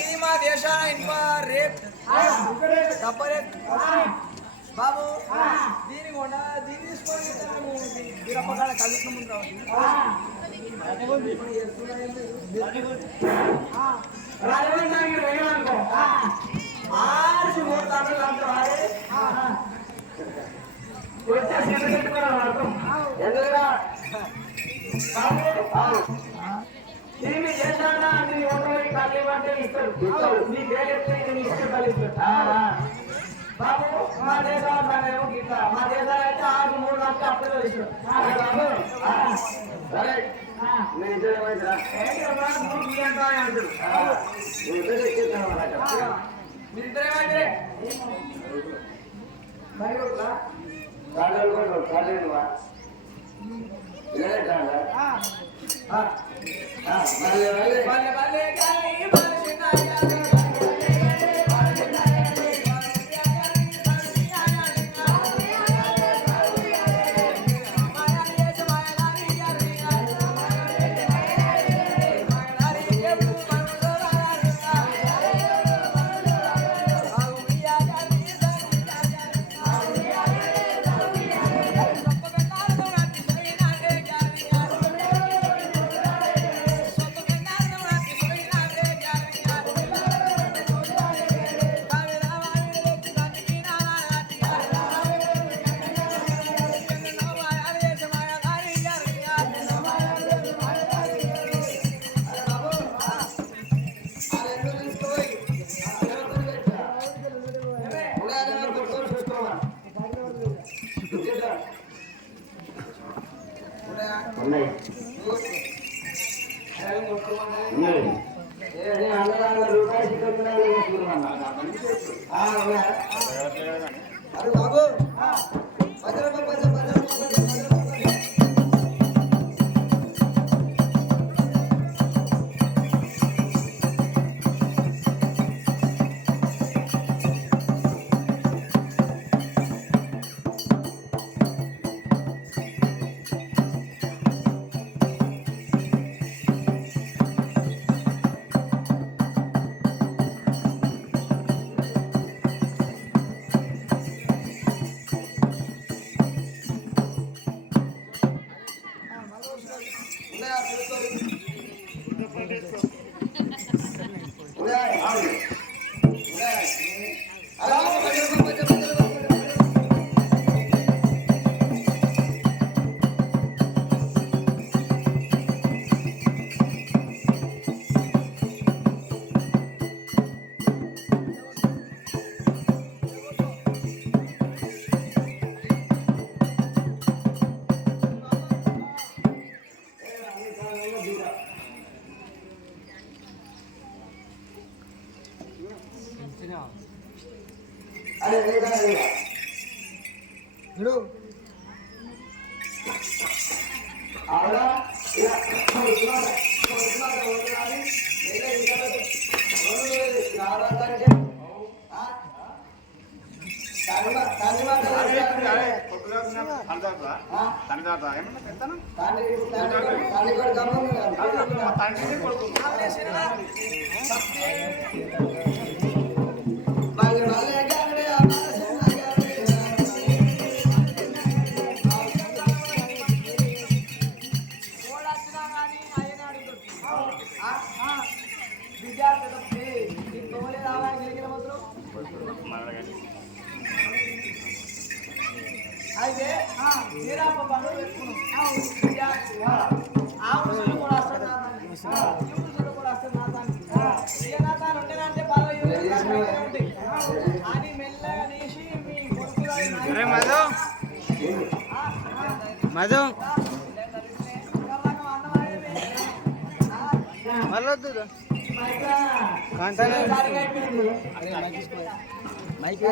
ఇది మా దేశాన ఇన్ప రేప్ బాబు దీని కూడా దీన్ని తీసుకొని వీరప్పగాడ కలుపుతూ ఉంటాం దీన్ని చేశానా నీ ఒకరికి కలిపంటే ఇస్తాడు నీ పేరెత్తే నీ ఇష్టం కలిస్తాడు బాబు మా దేశాలు గీత మా దేశాలు అయితే 6-3 గంటలు అప్పుడే ఇస్తాడు సరే మీరిద్దరేమైతే బాబు చూడు ahora అయితే వీరప్ప పండుగ పెట్టుకున్నాం ఆవులు కూడా వస్తారు కూడా వస్తారు ఉండేదంటే బాగా ఉంటాయి అని మెల్లగా తీసి మీ కొడుకు మధు మళ్ళొద్దు మైక్